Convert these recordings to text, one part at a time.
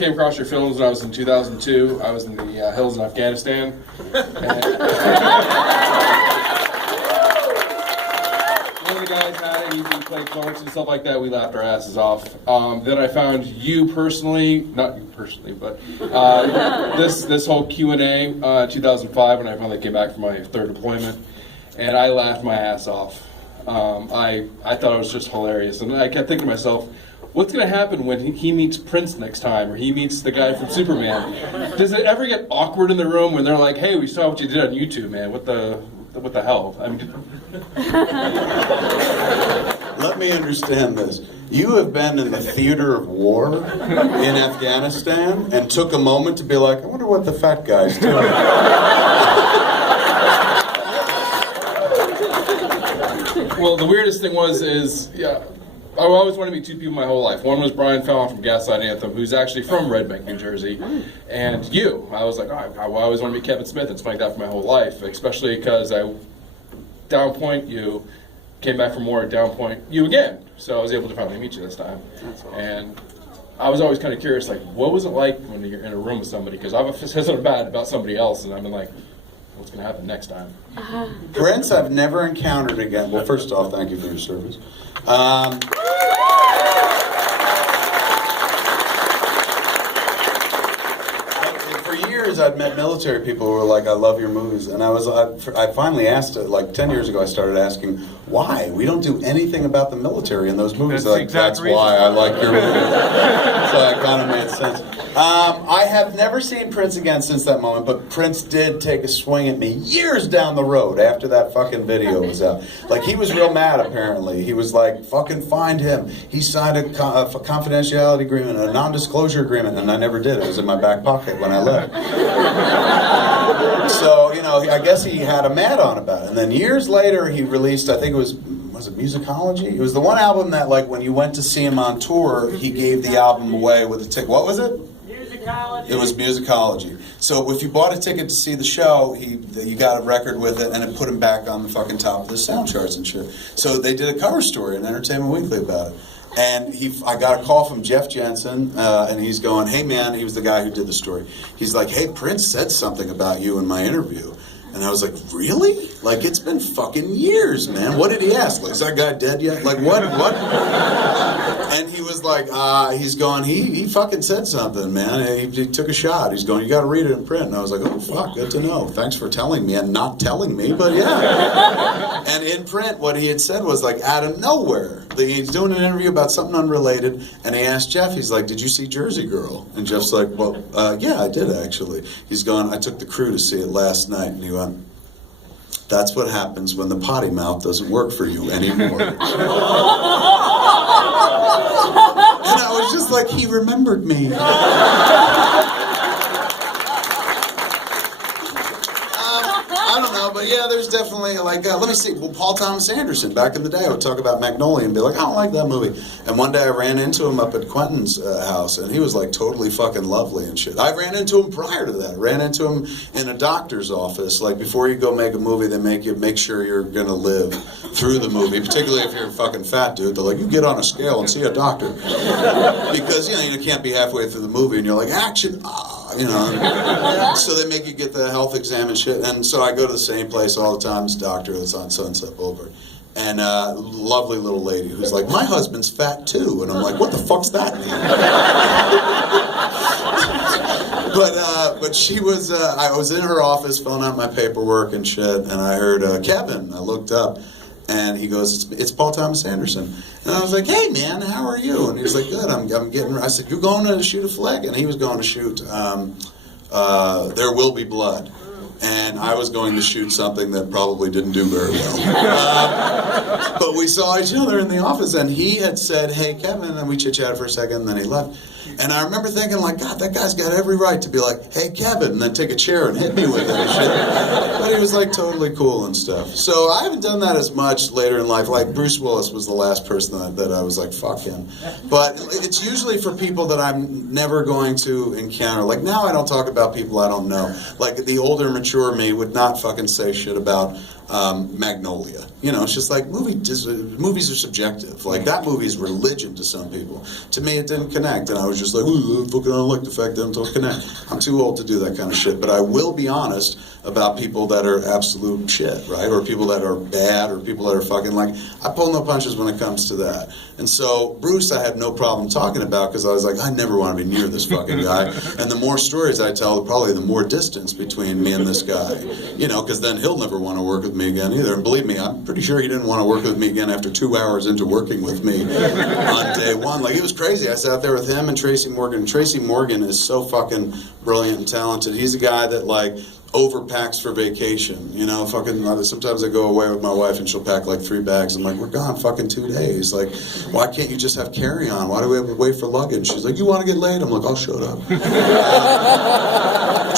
came across your films when I was in 2002. I was in the hills in Afghanistan. One of the guys had it. He played Clarence and stuff like that. We laughed our asses off. Then I found you personally, not you personally, but this whole Q&A 2005 when I finally came back from my third deployment, and I laughed my ass off. I thought it was just hilarious, and I kept thinking to myself, what's going to happen when he meets Prince next time, or he meets the guy from Superman? Does it ever get awkward in the room when they're like, hey, we saw what you did on YouTube, man, what the hell? I mean, let me understand this. You have been in the theater of war in Afghanistan and took a moment to be like, I wonder what the fat guy's doing. Well, the weirdest thing I always wanted to meet two people my whole life. One was Brian Fallon from Gaslight Anthem, who's actually from Red Bank, New Jersey. And you. I was like, I always want to meet Kevin Smith and something like that for my whole life, especially because I downpoint you, came back from war, downpoint you again. So I was able to finally meet you this time. Awesome. And I was always kind of curious, like, what was it like when you're in a room with somebody? Because I've said something bad about somebody else, and I've been like, what's going to happen next time? Prince, I've never encountered again. Well, first off, thank you for your service. For years, I'd met military people who were like, I love your movies. And I finally asked it, like 10 years ago, I started asking, why? We don't do anything about the military in those movies. That's why I like your movies. So it kind of made sense. I have never seen Prince again since that moment, but Prince did take a swing at me years down the road after that fucking video was out. Like, he was real mad, apparently. He was like, fucking find him. He signed a confidentiality agreement, a non-disclosure agreement, and I never did. It was in my back pocket when I left. So, you know, I guess he had a mad on about it. And then years later, he released, I think it was it Musicology? It was the one album that, like, when you went to see him on tour, he gave the album away with a ticket. What was it? Musicology. It was Musicology. So if you bought a ticket to see the show, you got a record with it, and it put him back on the fucking top of the sound charts and shit. So they did a cover story in Entertainment Weekly about it. And I got a call from Jeff Jensen, and he's going, hey man, he was the guy who did the story. He's like, hey, Prince said something about you in my interview. And I was like, really? Like, it's been fucking years, man. What did he ask? Like, is that guy dead yet? Like, what? And he was like, he's going, he fucking said something, man. He took a shot. He's going, you got to read it in print. And I was like, oh, fuck, good to know. Thanks for telling me and not telling me, but yeah. And in print, what he had said was, like, out of nowhere, he's doing an interview about something unrelated, and he asked Jeff, he's like, did you see Jersey Girl? And Jeff's like, well, yeah, I did, actually. He's going, I took the crew to see it last night. And he went, that's what happens when the potty mouth doesn't work for you anymore. And I was just like, he remembered me. I don't know, but yeah, there's definitely, like, let me see. Well, Paul Thomas Anderson, back in the day, I would talk about Magnolia and be like, I don't like that movie. And one day I ran into him up at Quentin's house, and he was, like, totally fucking lovely and shit. I ran into him prior to that. I ran into him in a doctor's office. Like, before you go make a movie, they make sure you're going to live through the movie, particularly if you're a fucking fat dude. They're like, you get on a scale and see a doctor. Because, you know, you can't be halfway through the movie and you're like, action, you know. So they make you get the health exam and shit. And so I go to the same place all the time. It's a doctor that's on Sunset Boulevard. And lovely little lady who's like, my husband's fat too. And I'm like, what the fuck's that mean? But she was, I was in her office filling out my paperwork and shit. And I heard Kevin. I looked up. And he goes, it's Paul Thomas Anderson. And I was like, hey, man, how are you? And he was like, good, I'm getting, I said, you going to shoot a flick? And he was going to shoot There Will Be Blood. And I was going to shoot something that probably didn't do very well. But we saw each other in the office, and he had said, hey, Kevin, and we chit-chatted for a second, and then he left. And I remember thinking, like, God, that guy's got every right to be like, hey, Kevin, and then take a chair and hit me with it and shit. But he was, like, totally cool and stuff. So I haven't done that as much later in life. Like, Bruce Willis was the last person that I was like, fuck him. But it's usually for people that I'm never going to encounter. Like, now I don't talk about people I don't know. Like, the older, mature me would not fucking say shit about Magnolia. You know, it's just like movies are subjective. Like that movie is religion to some people. To me, it didn't connect, and I was just like, ooh, I don't like the fact that it don't connect. I'm too old to do that kind of shit. But I will be honest about people that are absolute shit, right? Or people that are bad, or people that are fucking like, I pull no punches when it comes to that. And so Bruce, I had no problem talking about because I was like, I never want to be near this fucking guy. And the more stories I tell, probably the more distance between me and this guy. You know, because then he'll never want to work with me again either. And believe me, I'm pretty sure he didn't want to work with me again after 2 hours into working with me on day one. Like, it was crazy. I sat there with him and Tracy Morgan. Tracy Morgan is so fucking brilliant and talented. He's a guy that, like, overpacks for vacation, you know, fucking, sometimes I go away with my wife and she'll pack like 3 bags. I'm like, we're gone fucking 2 days. Like, why can't you just have carry-on? Why do we have to wait for luggage? She's like, you want to get laid? I'm like, I'll shut up.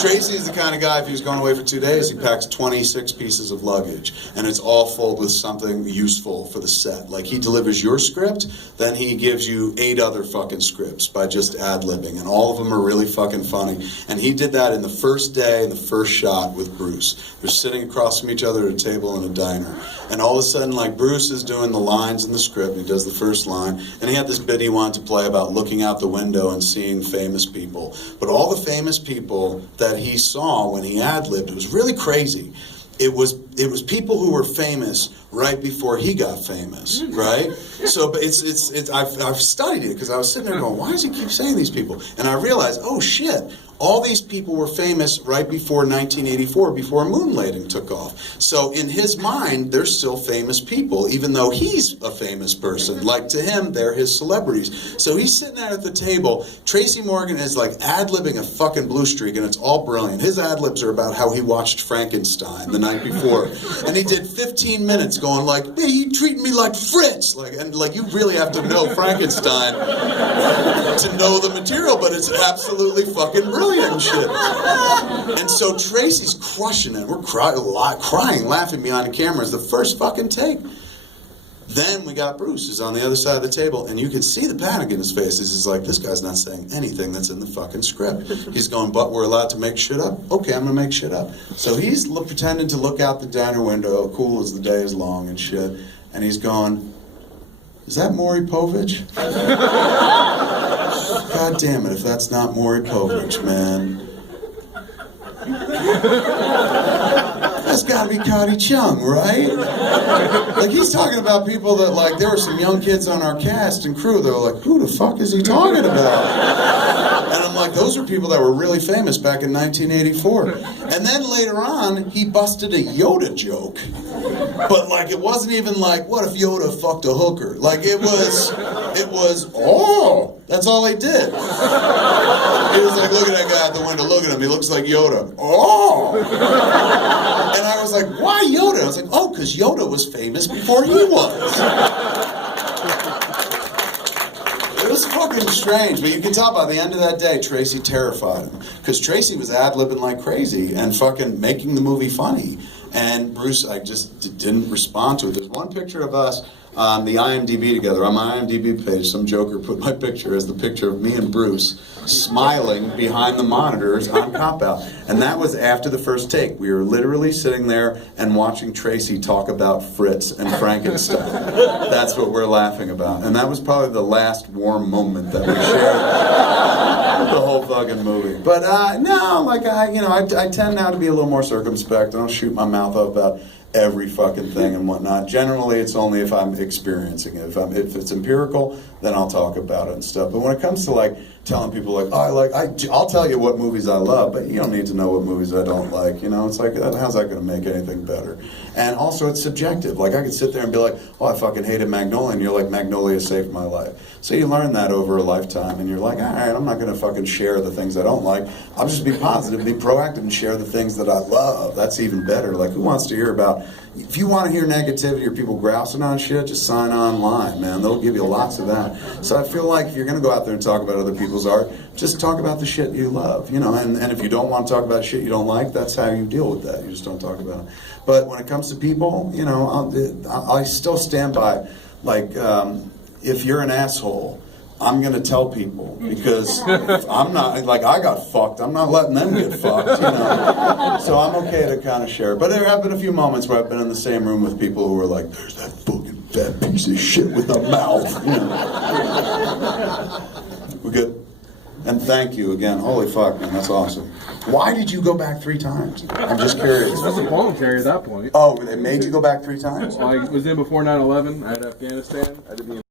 Tracy's the kind of guy, if he was going away for 2 days, he packs 26 pieces of luggage, and it's all full with something useful for the set. Like, he delivers your script, then he gives you 8 other fucking scripts by just ad-libbing, and all of them are really fucking funny. And he did that in the first day, in the first shot with Bruce. They're sitting across from each other at a table in a diner, and all of a sudden, like, Bruce is doing the lines in the script, and he does the first line, and he had this bit he wanted to play about looking out the window and seeing famous people. But all the famous people that he saw when he ad-libbed, it was really crazy. It was people who were famous right before he got famous, right? So, but I've studied it because I was sitting there going, why does he keep saying these people? And I realized, oh shit, all these people were famous right before 1984, before Moonlighting took off. So in his mind, they're still famous people, even though he's a famous person. Like, to him, they're his celebrities. So he's sitting there at the table. Tracy Morgan is like ad-libbing a fucking Blue Streak, and it's all brilliant. His ad-libs are about how he watched Frankenstein the night before. And he did 15 minutes going like, hey, you treat me like Fritz. Like, and like, you really have to know Frankenstein to know the material, but it's absolutely fucking brilliant and shit. And so Tracy's crushing it. We're crying, laughing behind the cameras. The first fucking take. Then we got Bruce, who's on the other side of the table, and you can see the panic in his face. He's like, this guy's not saying anything that's in the fucking script. He's going, but we're allowed to make shit up? Okay, I'm gonna make shit up. So he's pretending to look out the diner window, cool as the day is long and shit, and he's going, is that Maury Povich? God damn it, if that's not Maury Povich, man. That's gotta be Cotty Chung, right? Like, he's talking about people that, like, there were some young kids on our cast and crew that were like, who the fuck is he talking about? And I'm like, those are people that were really famous back in 1984. And then later on, he busted a Yoda joke. But, like, it wasn't even like, what if Yoda fucked a hooker? Like, it was, oh, that's all he did. He was like, look at that guy at the window, look at him, he looks like Yoda. Oh! And I was like, why Yoda? I was like, oh, because Yoda was famous before he was. It was fucking strange, but you can tell by the end of that day, Tracy terrified him. Because Tracy was ad-libbing like crazy and fucking making the movie funny. And Bruce, I just didn't respond to it. There's one picture of us on the IMDb together. On my IMDb page, some joker put my picture as the picture of me and Bruce smiling behind the monitors on Cop Out. And that was after the first take. We were literally sitting there and watching Tracy talk about Fritz and Frankenstein. That's what we're laughing about. And that was probably the last warm moment that we shared the whole fucking movie. But no, like, I tend now to be a little more circumspect. I don't shoot my mouth up about every fucking thing and whatnot. Generally, it's only if I'm experiencing it. If it's empirical, then I'll talk about it and stuff. But when it comes to, like, telling people, like, I'll tell you what movies I love, but you don't need to know what movies I don't like. You know, it's like, how's that going to make anything better? And also, it's subjective. Like, I could sit there and be like, oh, I fucking hated Magnolia, and you're like, Magnolia saved my life. So you learn that over a lifetime, and you're like, all right, I'm not going to fucking share the things I don't like. I'll just be positive, be proactive, and share the things that I love. That's even better. Like, who wants to hear about, if you want to hear negativity or people grousing on shit, just sign online, man. They'll give you lots of that. So I feel like if you're going to go out there and talk about other people's art, just talk about the shit you love, you know, and if you don't want to talk about shit you don't like, that's how you deal with that. You just don't talk about it. But when it comes to people, you know, I still stand by, like, if you're an asshole, I'm going to tell people because I'm not, like, I got fucked. I'm not letting them get fucked, you know. So I'm okay to kind of share. But there have been a few moments where I've been in the same room with people who were like, there's that fucking fat piece of shit with a mouth, you know. We're good. And thank you again. Holy fuck, man, that's awesome. Why did you go back 3 times? I'm just curious. It wasn't voluntary at that point. Oh, they made you go back 3 times? I was in before 9/11. I had Afghanistan. I did the